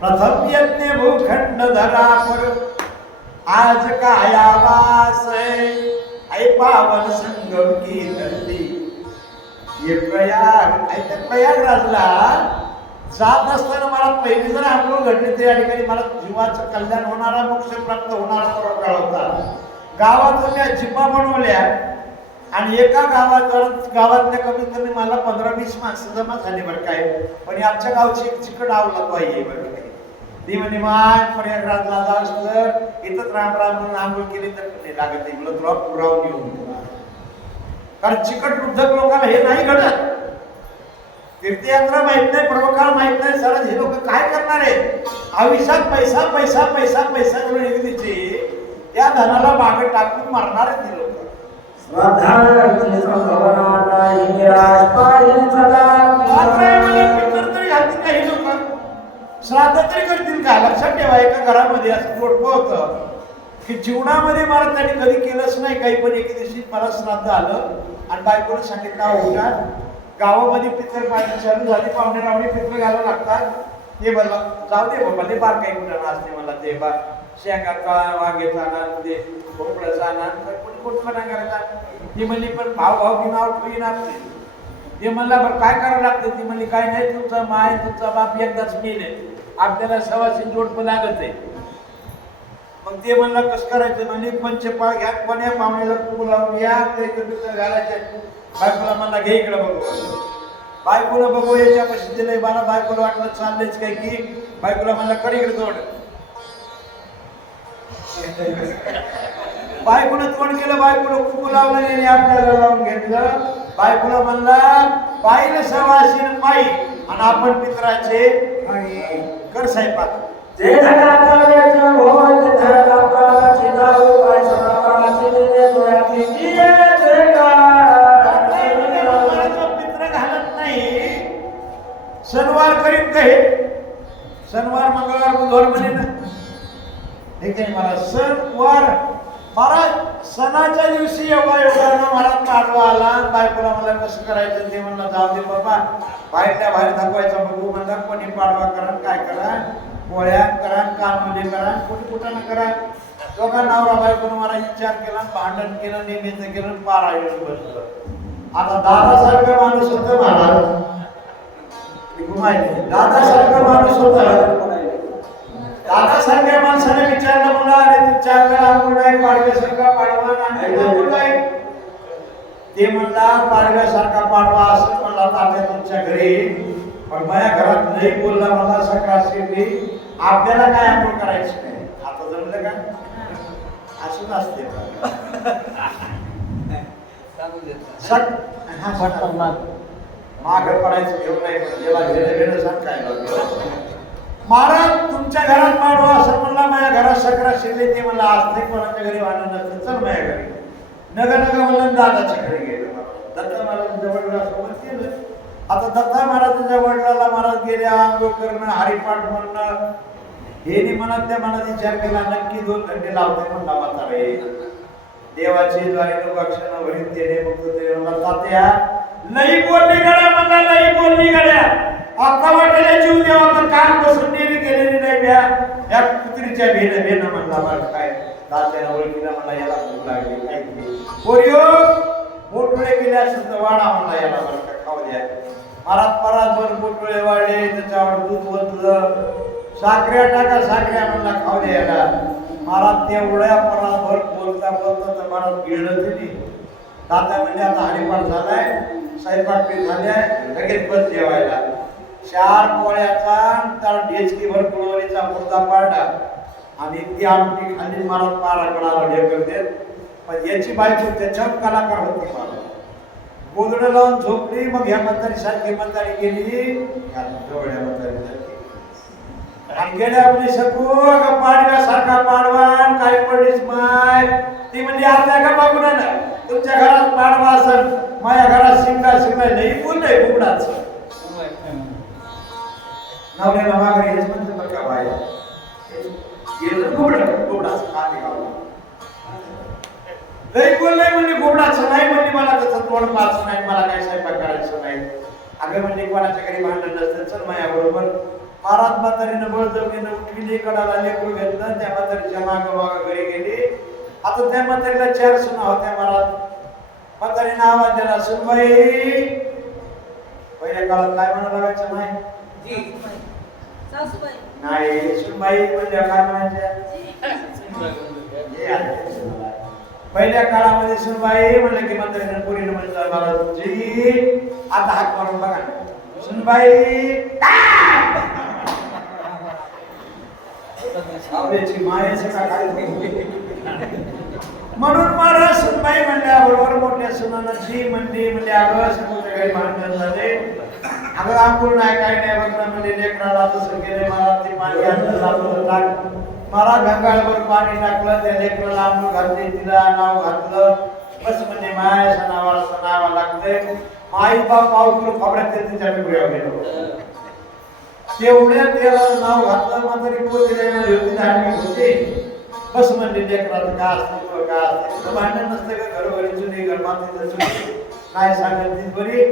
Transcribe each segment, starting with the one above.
प्रथम यज्ञ भूखंड धरापर आज काय वास आई पावन संगम की नदी ये प्रयाग ऐका प्रयागराजला जात असताना मला पहिली जर आंघोळ घडली त्या ठिकाणी मला जीवाचं कल्याण होणारा मोक्ष प्राप्त होणारा प्रकार काळ होता गावात त्या जिपा बनवल्या आणि एका गावात गावातल्या कमीत कमी मला पंधरा वीस माणसं जमा झाली बरं काय पण आमच्या गावची एक चिकट आवला पाहिजे बरं काय ती म्हणे माय प्रयागराजला जास तर इथंच राम राम म्हणून आंघोळ केली तर लागत? नाही मला तुला पुरावून येऊन कारण चिकट वृद्धक लोकांना हे नाही घडत. तीर्थयात्रा माहीत नाही प्रवकाळ माहीत नाही. सरळ हे लोक काय करणार आहे आयुष्यात पैसा पैसा पैसा पैसा करून एकदीचे त्या धनाला मागे टाकून मारणार आहेत ती लोक. ही लोक. श्राद्ध तरी करतील का? लक्षात ठेवा एका घरामध्ये असं जोडपं होतं की जीवनामध्ये मला त्यांनी कधी केलंच नाही. काही पण एके दिवशी मला श्राद्ध आलं आणि बायकोने सांगितलं "अहो, उठा. गावामध्ये पितर पाहिजे चालू झाली पाहुणे रावणे पित्र घालावं लागतात. ते मला जाऊ दे बाबा ते बार काही कुठं असते मला ते बा शेंगा का वांग्याचा आणा ते भोपळ्याचा आणा कोणी कोण पण करायचा ती म्हणली पण भाव भाव की नाव ठेवी नाही. ते म्हणला बरं काय करावं लागतं? ती म्हणली काय नाही तुमचा माय तुमचा बाप एकदाच मेले आपल्याला सवाशी जोडपं लागत आहे. मग ते म्हणलं कसं करायचं? म्हणजे पंचपाळ घ्या कोण्या पाहुण्याला तू लावून या ते घालायचे बायकोला म्हणला घे इकडं बघू. बायकोला बघू याच्यापाशी दिलंय मला बायकोला वाटलं चाललंयच काय की. बायकोला म्हणला कर इकडे जोड बायकोनं तोंड केलं बायकोला कुकू लावलं आणि आपल्याला लावून घेतलं. बायकोला म्हणला पाहिलं सवाशीन पायी आणि आपण पित्राचे कर किये ते का मित्र घालत नाही. सणवार करीत काही सणवार मंगळवार बुधवार म्हणे ना हे मला मला सणवार महाराज सणाच्या दिवशी एवढा एवढा मला पाडवा आला. बायकोला मला कसं करायचं? ते म्हणलं जाऊ दे बाबा बाहेरच्या बाहेर दाखवायचा बघू म्हणला कोणी पाडवा करा काय करा? पोळ्या करा कानमध्ये करा कुठे कुठं ना करा? दोघा नवरा बायकोनं मला विचार केला भांडण केलं नेहमीच केलं पार आयुष्य बसलं. आता दादासारखं माणूस होतं महाराज माहिती माणूस होतं. दादासारख्या माणसाने विचारलं मला अरे तू चार वेळा आंघोळ नाही पाडव्यासारखा पाडवा नाही आंघोळ नाही ते म्हणला पाडव्यासारखा पाडवा असं म्हणला तात्या तुमच्या घरी. पण माझ्या घरात नाही बोलला मला सकाळ शिरली. आपल्याला काय आंघोळ करायची नाही. आता जमलं का? असंच असते हा माग. पडायचं घेऊन नाही पण याला घेणं घेणं सांग काय लागलं. महाराज तुमच्या घरात पाडवा असं म्हणला माझ्या घरात सकरा शिरले ते म्हणलं आज ते कोणाच्या घरी वाढलं नसतं चल माझ्या घरी. नगर नगर म्हणलं दादाच्या घरी गेलं दत्ता महाराजांच्या वडिलासोबत गेलं. आता दत्ता महाराजांच्या वडिलाला महाराज गेले आंघोळ करणं हरिपाठ म्हणणं हे नी मनात त्या मनात विचार केला नक्की दोन घंटे लावते म्हणला रे देवाची द्वारे लोकाक्षण वरील तेने बघतो ते म्हणला तात्या लई बोलली गड्या म्हणला लई बोलली गड्या. आता वाटेला जीव द्यावा तर कान बसून नेली गेलेली नाही ब्या या कुत्रीच्या भेन भेन म्हणला मला काय? दात्याला ओळखीला म्हणला याला भूक लागली काय पोरिओ मोठुळे गेल्या असेल तर वाडा म्हणला याला बरं काय खाऊ द्या. महाराज परत भर मोठुळे वाढले त्याच्यावर दूध ओतलं. साखऱ्या टाका साखऱ्या म्हणला खाऊ द्या याला. महाराज तेवढ्या पराभर बोलता बोलता तर महाराज गिळलं तिने दादा म्हणजे आता हरिपाठ झालाय स्वयंपाक बी लगेच बस जेवायला. चार पोळ्याचा तर ढेचकीभर कुळवणीचा मुर्दा पाडला. आणि ती आमटी खाली महाराज पाराकडा हे करते. पण याची बायको त्याच्यावर कलाकार होती मला गोदडं लावून झोपली मग ह्या म्हातारी सारखी म्हातारी गेली. जवळ्या म्हातारी सारखी. आणि गेल्या आपली सकू अगं पाडव्यासारखा पाडवान काही पडलीच माय. ती म्हणजे आता का बघून ना तुमच्या घरात पाडवा असेल माझ्या घरात शिंगा शिंगा नाही बोललंय बुकडाच नवऱ्याला माघारी हेच म्हणते बरं का बाय. गेलं गुबडा गुबडाच खाते गावाला. लई बोललंय म्हणजे गुबडाचं नाही म्हणजे मला त्याचं तोंड पाच नाही मला काय स्वयंपाक करायचं नाही. अगं म्हणजे कोणाच्या घरी भांडण नसतं चल माझ्या बरोबर. महाराज म्हातारीनं बळजबरीनं उठविली कडाला लेकरू घेतलं त्या म्हातारीच्या मागं मागं घरी गेली. आता त्या म्हातारीला चार सुना होत्या महाराज म्हातारीनं आवाज दिला सुनबाई पहिल्या काळात काय म्हणा लागायचं नाही सासूबाई। नाही सुनबाई काय म्हणायच्या पहिल्या काळामध्ये सुनबाई म्हणलं की म्हातारीनं पोरीनं म्हणलं मला तुझी आता हाक मारून बघा. सुनबाई म्हणून महाराज सुनबाई म्हणल्याबरोबर मोठ्या सुनानं जी म्हणली म्हणजे अगं समुद्र काही भांडण झाले. अगं आंघोळ नाही काय नाही बघ म्हणजे लेकराला तसं गेले मला ते पाणी आणलं जातं टाक. मला गंगाळवर पाणी टाकलं त्या लेकराला आंघोळ घातली तिला नाव घातलं. बस म्हणजे माया नावाला सणावा लागते आई बाप पाव किलो खबऱ्यात ते तिच्या पिंपळ्यावर गेलो. तेवढ्या त्याला नाव घातलं मात्र पोतीला होती धार्मिक होती. बस म्हणजे लेकराचं का असते का असते भांडण नसतं का? घरोघरी जुनी घरमातीचं जुनी काय सांगत ती बरी?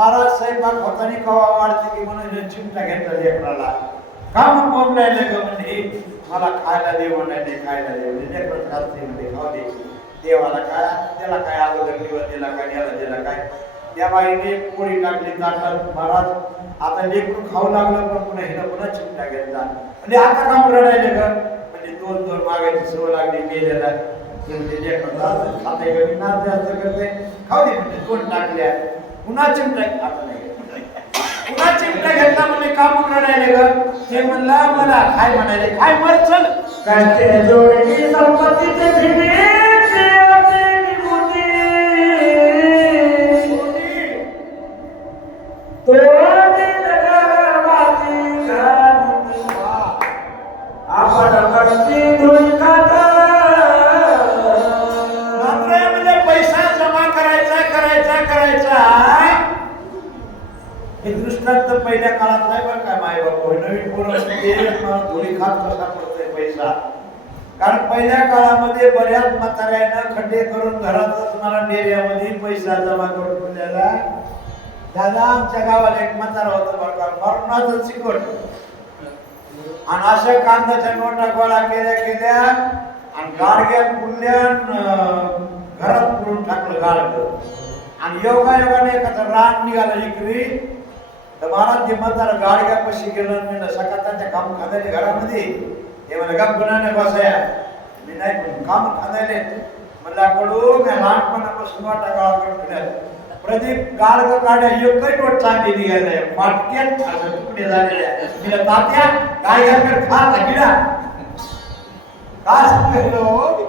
महाराज स्वयंपाक होतानी कवा वाढते की म्हणून चिमटा घेतला लेकराला. का मग बोंबलायला ग म्हणजे मला खायला दे म्हणाले खायला दे. म्हणजे लेकरं खात नाही म्हणजे खाऊ दे. देवाला काय त्याला काय अगोदर निवड दिला काय याला दिला काय? त्या बाईने पोळी टाकली ताटात महाराज आता लेकरू खाऊ लागलं पण पुन्हा हिला पुन्हा चिमटा घेतला. म्हणजे आता काम रडायले ग म्हणजे दोन दोन मागायची सवय लागली गेलेला म्हणजे लेकरं खाते कमी नाच जास्त करते. खाऊ दे म्हणजे दोन टाकल्या. पुन्हा चिमटा पुन्हा चिमटा घेतला म्हणजे रडायले ग ते म्हणला मला काय म्हणाले काय मर चल काष्टे जोडली संपत्तीचे भिनेचे असे हे तर पहिल्या काळात नाही बरं काय माय बापू नवीन पोरं ते धुळी खात कसा पडतोय पैसा. कारण पहिल्या काळामध्ये बऱ्याच म्हाताऱ्यानं खड्डे करून घरात असणारा डेऱ्यामध्ये पैसा जमा करून ठेवलेला. दादा आमच्या गावाला एक म्हातारा होता बरं का मरणाचं चिकट. आणि अशा कांद्याच्या नोटा गोळा केल्या केल्या आणि गाडग्यात पुरल्या घरात पुरून टाकलं गाडग. आणि योगायोगाने एखादं रान निघालं इकरी तर महाराज ते म्हणताना म्हातारा गाडग्यापाशी गेलं आणि म्हणलं सकाळ त्यांच्या काम खांद्याच्या घरामध्ये. हे म्हणलं का गुन्हाने बसाया मी नाही पण काम खांदायले. म्हणला कडू मी लहानपणापासून वाटा गाळा करून प्रदीप गाडग काढ्या एकही नोट चांगली निघायला फाटक्यात असं तुकडे झालेले मी तात्या काय घ्याकर खा टाकीला काय सांगितलं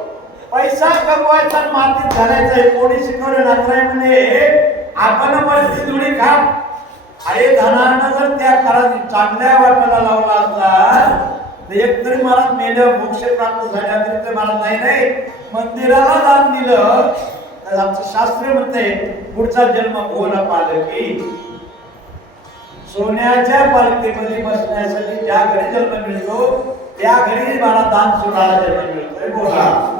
पैसा कमवायचा मातीत घालायचा हे कोणी शिकवलं नात्राय म्हणजे आपण मस्ती जुडी खा. अरे धनानं जर त्या काळात चांगल्या वाटायला लावला असता तर एक तरी मला मेलं मोक्ष प्राप्त झाल्या तरी ते मला नाही नाही. मंदिराला दान दिलं. तर आमचं शास्त्र म्हणते पुढचा जन्म भोला पालकी सोन्याच्या पालखीमध्ये बसण्यासाठी ज्या घरी जन्म मिळतो त्या घरी मला दान सोडायला जन्म मिळतोय. बोला.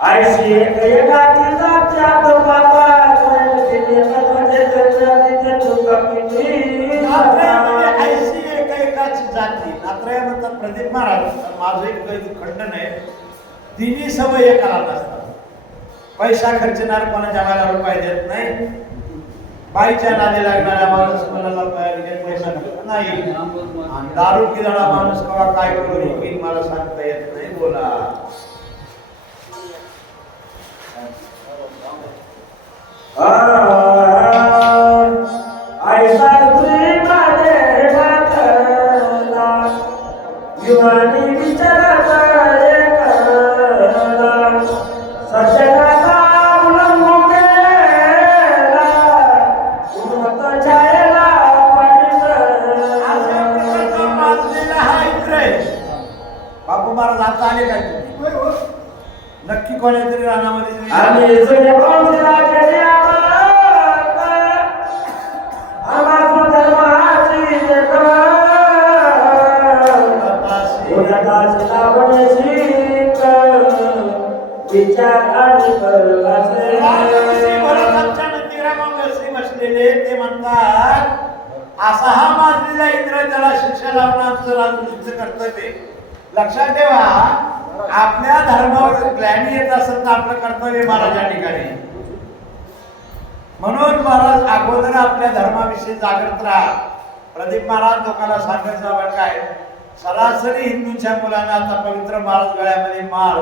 आयशी एकाची जात्यात जाती. नात्र्या म्हणतात प्रदीप महाराज माझं एक खंडन आहे. तिन्ही सवय एकाला नसतात पैसा खर्चणार कोणा मला रुपये देत नाही. बाईच्या नादी लागणाऱ्या माणूस मला पैसा नाही. दारू किराणा माणूस कवा काय करू मला सांगता येत नाही. बोला ऐसा तुझी माझे माथला, युवानी विचाराचा एकला, सज्जनाचा उलंघून गेला, उन्मत्त छायेला अशा प्रकारचा पाणीसर. माजलेला हा इकडे बापू महाराज आता आले काय तुम्ही नक्की कोणत्या तरी रानामध्ये श्री बसलेले ते म्हणतात असा हा माजलेला इंद्र त्याला शिक्षा लावणं आमचं राजदूतचं कर्तव्य लक्षात ठेवा आपल्या धर्मावर ग्लॅनी येत असेल तर आपलं कर्तव्य महाराज या ठिकाणी. म्हणून महाराज अगोदर आपल्या धर्माविषयी जागृत राहा. प्रदीप महाराज लोकांना सांगत जावं काय? सरासरी हिंदूच्या मुलांना आता पवित्र महाराज गळ्यामध्ये माळ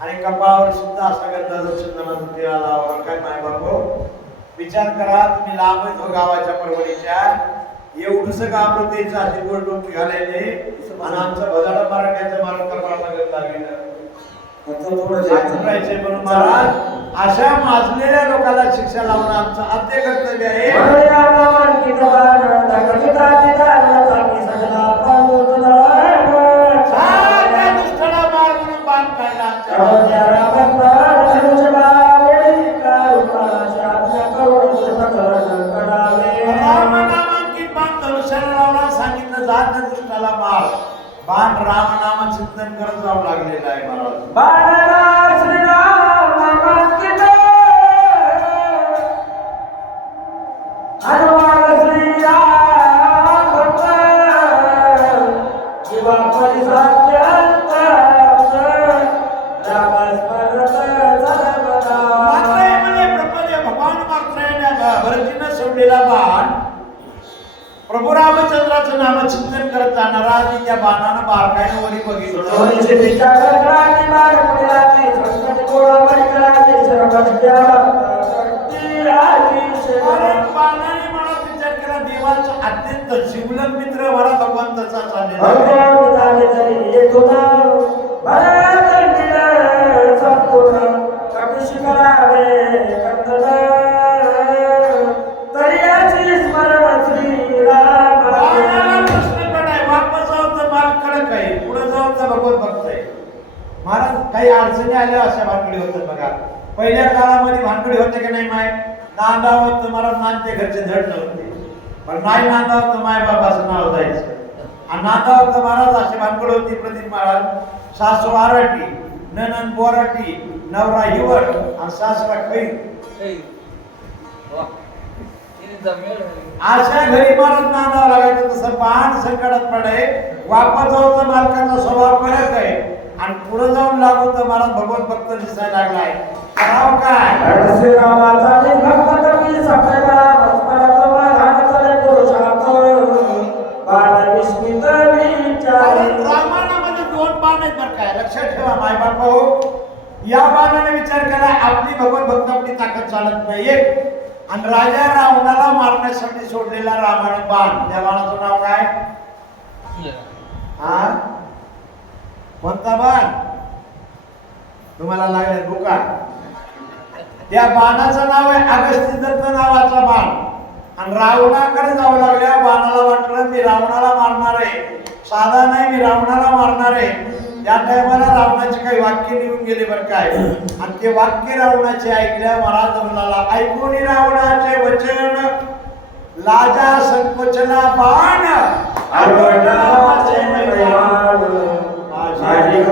आणि कपाळावर सुद्धा असा गंधाचा चंदनाचा टिळा लावा काय माय बापू? विचार करा तुम्ही लांब येतो गावाच्या परवडीच्या एवढस गाबरतेचं असे गोड डोकी घालायचे? आणि आमचं भजाडा मराठ्याचं कपाळाला गंध लागलेलं वाचवायचे म्हणून महाराज अशा माजलेल्या लोकांना शिक्षा लावणं आमचं आद्य कर्तव्य आहे. बाणाने मला विचार केला देवाचा अत्यंत जीवलग मित्र मला भगवंताचा चाललेला काही अडचणी आल्या अशा भानगडी होतात बघा. पहिल्या काळामध्ये भानगडी होते की नाही माय? नांदावत तर मला नांदते घरचे धड नव्हते पण नाही नांदावत तर माय बाबाचं नाव जायचं. आणि नांदावत तर महाराज अशी भानगड होती प्रदीप महाराज. सासू आराटी ननन बोराटी नवरा हिवट आणि सासरा खैर. अशा घरी महाराज नांदावं लागायचं तसं पान संकटात पडाय वापस जाऊ तर मालकाचा स्वभाव कडक आहे. आणि पुढे जाऊन लागू तर महाराज भगवत भक्त दिसायला लागलाय. करावं काय? श्रीरामाचा भक्त कवी स्मरत महान चले पुरुषार्थ बाल विस्मित विचारी. रामायणामध्ये दोन बाण आहेत बरं काय लक्षात ठेवा माय बापा या बाणाने विचार केला आपली भगवत भक्त आपली ताकद चालत नाही एक आणि राजा रावणाला मारण्यासाठी सोडलेला रामायण बाण. त्या बाणाचं नाव काय? हा? कोणता बाण? तुम्हाला लागले बुका त्या बाणाचं नाव आहे अगस्ती दत्त नावाचा बाण. आणि रावणाकडे जाऊ लागल्या बाणाला वाटलं मी रावणाला मारणार आहे. साधा नाही मी रावणाला मारणार आहे. त्या टायमाला रावणाचे काही वाक्य निघून गेले बरं काय. आणि ते वाक्य रावणाचे ऐकल्या महाराज म्हणाला ऐकून रावणाचे वचन. लाजा संकोचना बाण. माझी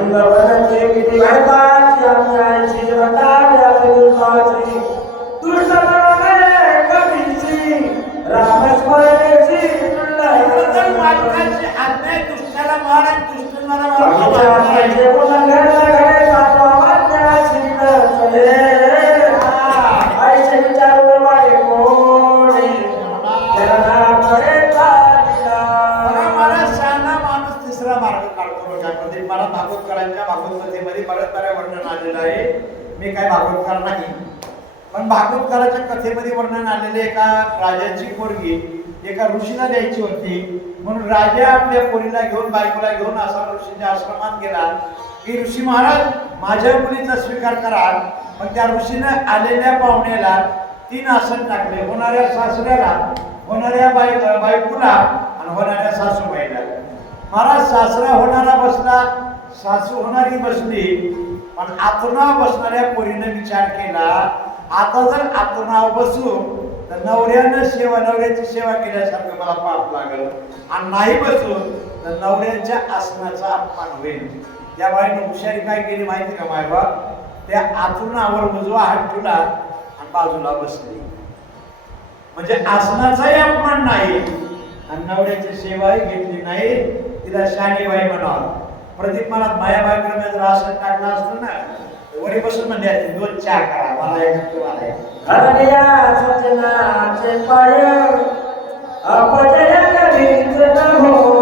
मी काय भागवतकार नाही पण भागवतकाराच्या कथेमध्ये वर्णन आलेले एका राजाची पोरगी एका ऋषीला द्यायची होती. म्हणून राजा आपल्या पोरीला घेऊन बायकोला घेऊन असा ऋषीच्या आश्रमात गेला. की ऋषी महाराज माझ्या मुलीचा स्वीकार करा. मग त्या ऋषीनं आलेल्या पाहुण्याला तीन आसन टाकले. होणाऱ्या सासऱ्याला होणाऱ्या बाई बायकोला आणि होणाऱ्या सासूबाईला. महाराज सासरा होणारा बसला सासू होणारी बसली पण आतुना बसणाऱ्या पोरीनं विचार केला आता जर आतुनाव बसू तर नवऱ्यानं सेवा नवऱ्याची सेवा केल्यासारखं मला पाप लागलं. आणि नाही बसून तर नवऱ्याच्या आसनाचा अपमान होईल. त्या बाईनं हुशारी काय केली माहिती का मायबाप त्या आतुरणावर उजवा हात ठेवला आणि बाजूला बसली. म्हणजे आसनाचाही अपमान नाही आणि नवऱ्याची सेवाही घेतली नाही. तिला शाणीबाई म्हणाल प्रदीप मला मायाबाई जर आसन काढला असतं ना वरी बसून म्हणजे दोन चहा करा मला एक मला एक. हरिया सजना से पाया अपजय कभी न हो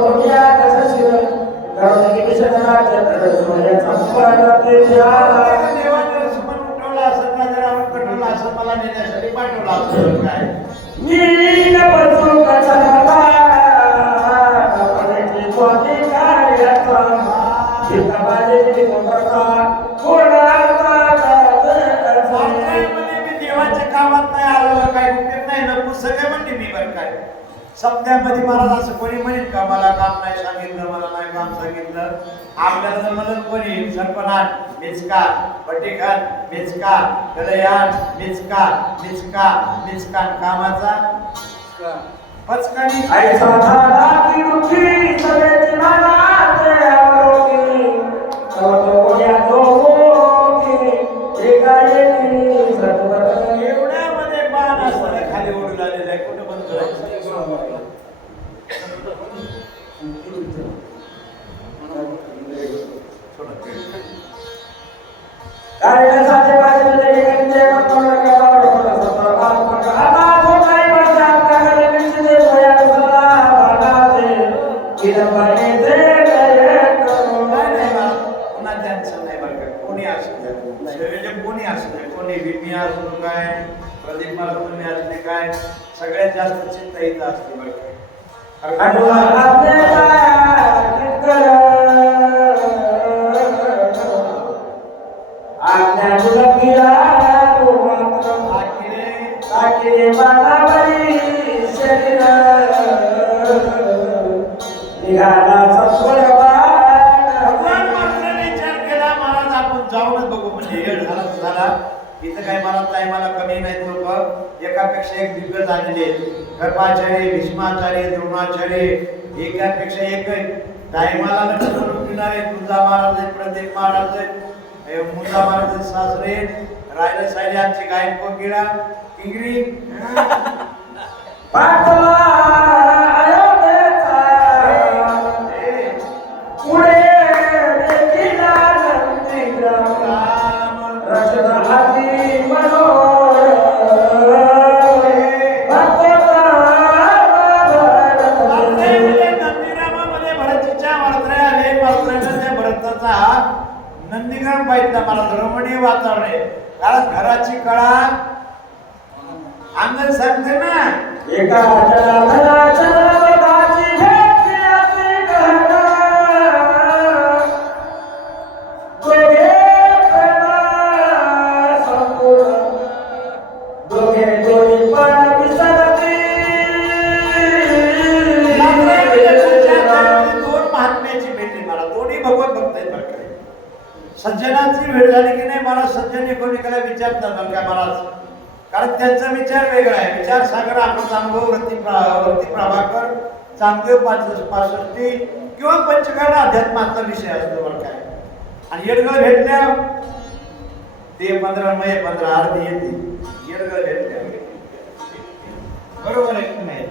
समजामध्ये मला असं कोणी म्हणेल का मला काम नाही सांगितलं मला नाही काम सांगितलं. आपल्याला जर म्हणत कोणी सरपणा मिचका भट्टीखान मिचका कलयान मिचका मिचका मिचका कामाचा पचकानी आई सगळ्याची टायमाला लक्ष करून आहे तुळजा महाराज आहेत प्रत्येक महाराज आहेत मुंजा महाराज सासरे राहिले साहेब आमचे गायन कोकिळा इंगरी. पाटला थंडी वातावरण आहे. कारण घराची कळा अंगण सांगते ना? सज्जनांची भेट झाली मला सज्जन एकोणिकाला विचारतात बरं काय मला कारण त्यांचा विचार वेगळा आहे. विचार सागर आपण अनुभव वृत्ती प्रा- वृत्ती प्रभाकर चांगदेव पाच पासष्टी किंवा पंचकर्ण अध्यात्माचा विषय असतो बरं काय आणि येडगळ भेटल्या ते पंधरा मे पंधरा अर्धी येते. येडगळ भेटल्या बरोबर आहे नाही?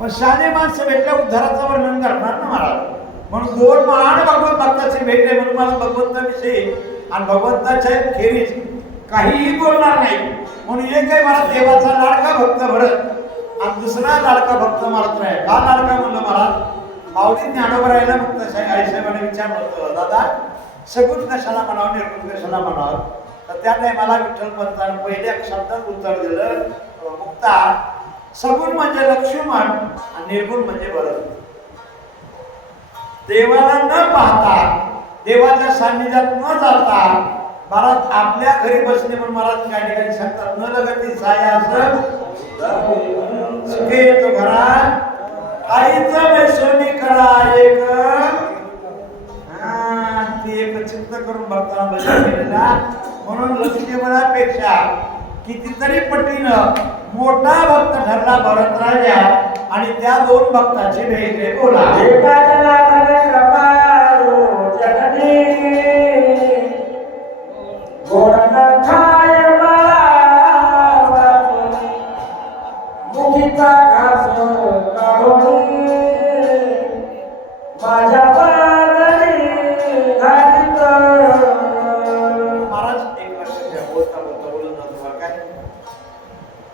पण साधे माणसं भेटल्या उद्धाराचं वर्णन करणार ना महाराज. म्हणून दोन महान भगवत भक्ताचे भेटले म्हणून मला भगवंताविषयी आणि भगवंताच्या खेरीज काहीही बोलणार नाही. म्हणून एक आहे मला देवाचा लाडका भक्त भरत आणि दुसरा लाडका भक्त मारत नाही. का लाडका म्हणलं मला? माऊली ज्ञानोबरायला भक्त आईसाहेबांनी विचारलं होतं दादा सगुण कशाला म्हणावं निर्गुण कशाला म्हणावं? तर त्याने मला विठ्ठल पंतान पहिल्या शब्दात उत्तर दिलं मुक्ता सगुण म्हणजे लक्ष्मण आणि निर्गुण म्हणजे भरत. देवाला न पाहता देवाच्या सान्निध्यात न जाता महाराज आपल्या घरी बसणे म्हणून महाराज काही ठिकाणी सांगतात न लगती साया असं सुखे घरा आईच वैसोनी करा एक. हा, ती एक चिंत करून भक्ताला भजन म्हणून लक्ष्मीपणापेक्षा कितीतरी पटीनं मोठा भक्त ठरला भरत राजा आणि त्या दोन भक्ताची भेट बोला. बोला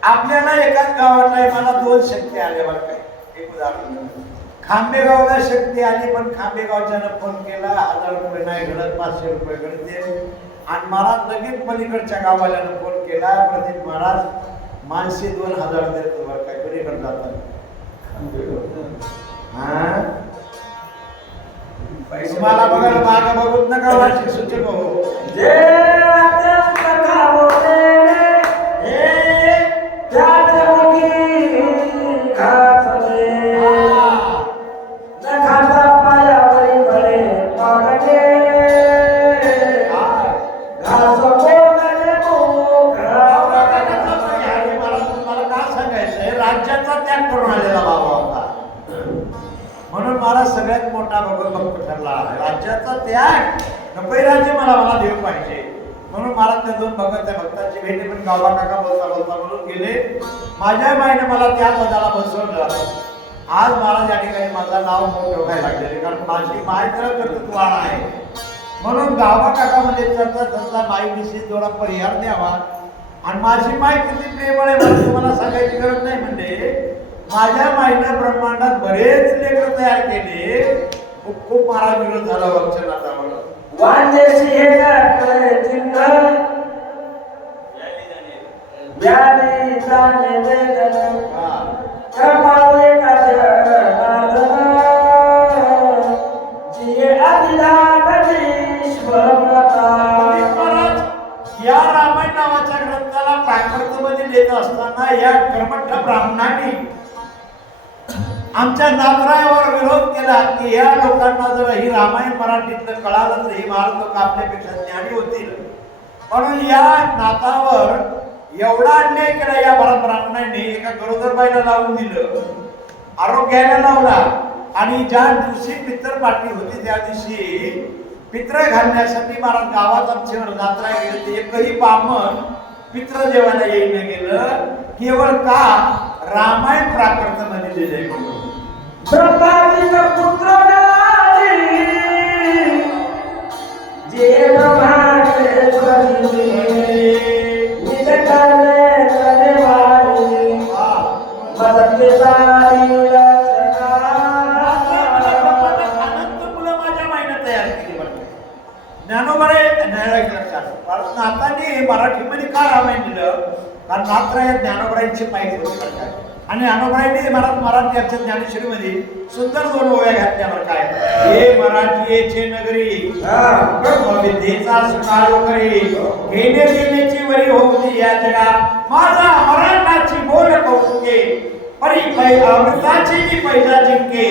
आपल्याला एकाच गावात नाही मला दोन शक्ती आले बरं काय एक उदाहरण. खांबेगावला शक्ती आली पण खांबेगावच्यानं फोन केला हजार रुपये नाही घडत पाचशे रुपये घडते आणि महाराज लगेच पलीकडच्या गावाल्यानं फोन केला प्रदीप महाराज मानसी दोन हजार देतो बरं काय पलीकडे जातात. हा? तुम्हाला बघायला मागं बघत नका सूचक हो जे सगळ्यात मोठा भगवत भक्त ठरला राज्याचा त्याग. नकोय राज्य मला मला देव पाहिजे. म्हणून मला त्या दोन भगत त्या भक्ताची भेटी पण गावा काका बोलता बोलता म्हणून गेले. माझ्या माईने मला त्या पदाला बसवलं. आज मला या ठिकाणी माझं नाव मोठं व्हायला लागलेले कारण माझी माय तर कर्तृत्वान आहे. म्हणून गावा काकामध्ये म्हणजे चर्चा चर्चा माई विषयी थोडा परिहार द्यावा. आणि माझी माय किती प्रेमळ आहे तुम्हाला सांगायची गरज नाही म्हणजे माझ्या माईनं ब्रह्मांडात बरेच लेकर तयार केले. खूप खूप महाराज विरोध झाला वचनातावर वांजेशी हे चिन्ह. व्याधी जाणे वेदन. या रामायण नावाच्या ग्रंथाला प्राकृतमध्ये देत असताना या कर्मठ ब्राह्मणांनी आमच्या नागरायावर विरोध केला की या लोकांना जर ही रामायण मराठीतलं कळालं तर ही महाराज लोक आपल्यापेक्षा ज्ञानी होतील. म्हणून या नातावर एवढा अन्याय केला या भरत ब्राह्मणांनी एका गरोदरबाईला लावून दिलं. आरोग्याला लावला. आणि ज्या दिवशी पित्र पाठी होती त्या दिवशी पित्र घालण्यासाठी महाराज गावात आमची जात्रा गेली ते एकही पामन पित्र जेवायला येईन गेलं. केवळ का? रामायण प्राकृत मध्ये म्हणून. नातांनी मराठीमध्ये का रामायण दिलं कारण नात्र या ज्ञानोबरांची माहिती आणि ज्ञानोबरायांनी मराठ मराठी ज्ञानेश्वरीमध्ये सुंदर दोन ओव्या घातल्या बरं काय? हे मराठीचे नगरी ब्रह्मविद्येचा सुकाळू करी. घेणे देण्याची वरी होती या जगात. माझा मराठाची बोल कौतुके. परी पै अमृताची मी पैजा जिंके.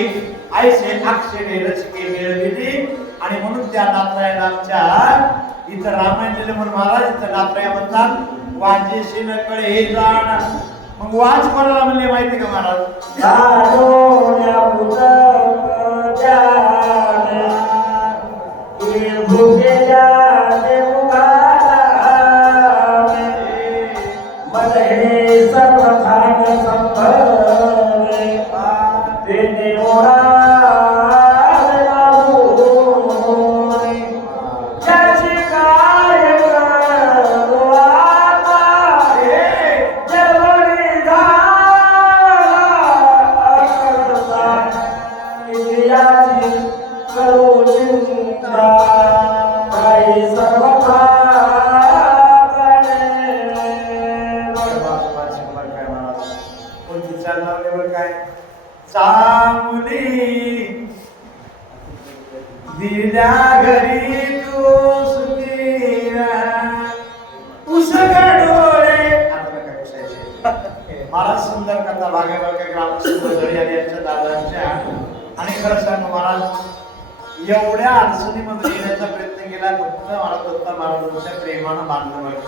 ऐसे अक्षरे रचके मिळविली. आणि म्हणून त्या आमच्या इथं रामायण म्हणून महाराज इथं नात्राया म्हणतात वाजेशी नकळे हे जाण. मग वाज कोणाला म्हणले माहिती का महाराज? एवढ्या अडचणीमध्ये येण्याचा प्रयत्न केला फक्त मला दत्ता महाराजांच्या प्रेमानं बांधलं बरं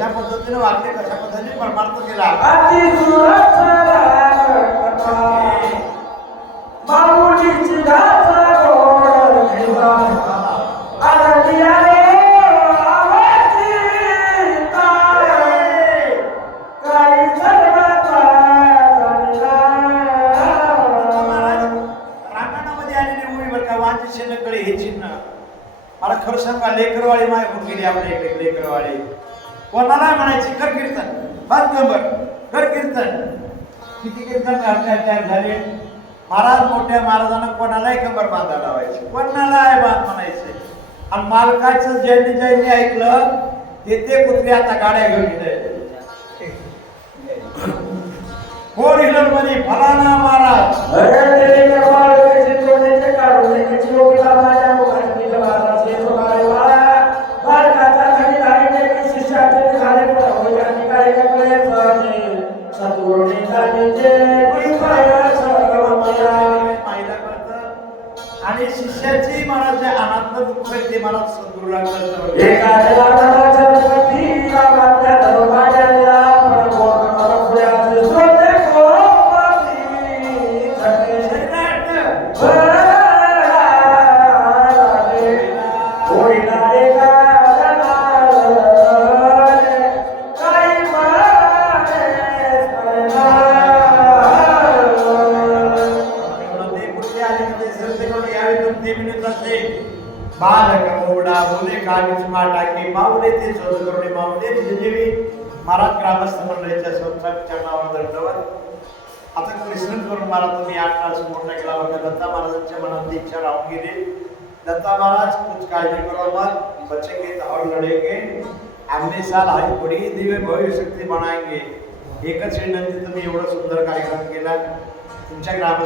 कशा पद्धतीने वागले कशा पद्धतीने परमार्थ केला? रामायणामध्ये आलेली का हे चिन्ह. मला खरं सांगा लेकरवाळी माय होऊन गेली आपल्या इकडे लेकरवाळी. कोणाला म्हणायची? कर कीर्तन. बस नंबर. कर कीर्तन. किती कीर्तन तयार झाले? महाराज मोठ्या महाराजांना कोणालाही कंबर बांधा लावायची. कोणालाही बांध म्हणायचे? आणि मालकाचं ज्यांनी ज्यांनी ऐकलं ते ते कुत्रे आता गाड्या घेऊन येत फोर व्हीलरमध्ये फलाना महाराज. अनात्म दुःख आहे ते मला सद्गुरूला एका महाराज ग्रामस्थ मंडळीच्या संसार नावावर दंडवत आता कृष्णपूर करून तुम्ही आठ तास मोठा केला होता. दत्ता महाराजांच्या मनात इच्छा राहून गेली. दत्ता महाराज कुछ काळजी करो मत बचेंगे तो और लड़ेंगे अगले साल हरी पुढे दिव्य भव्य शक्ती बनाएंगे एकच विनंती तुम्ही एवढा सुंदर कार्यक्रम केला तुमच्या ग्राम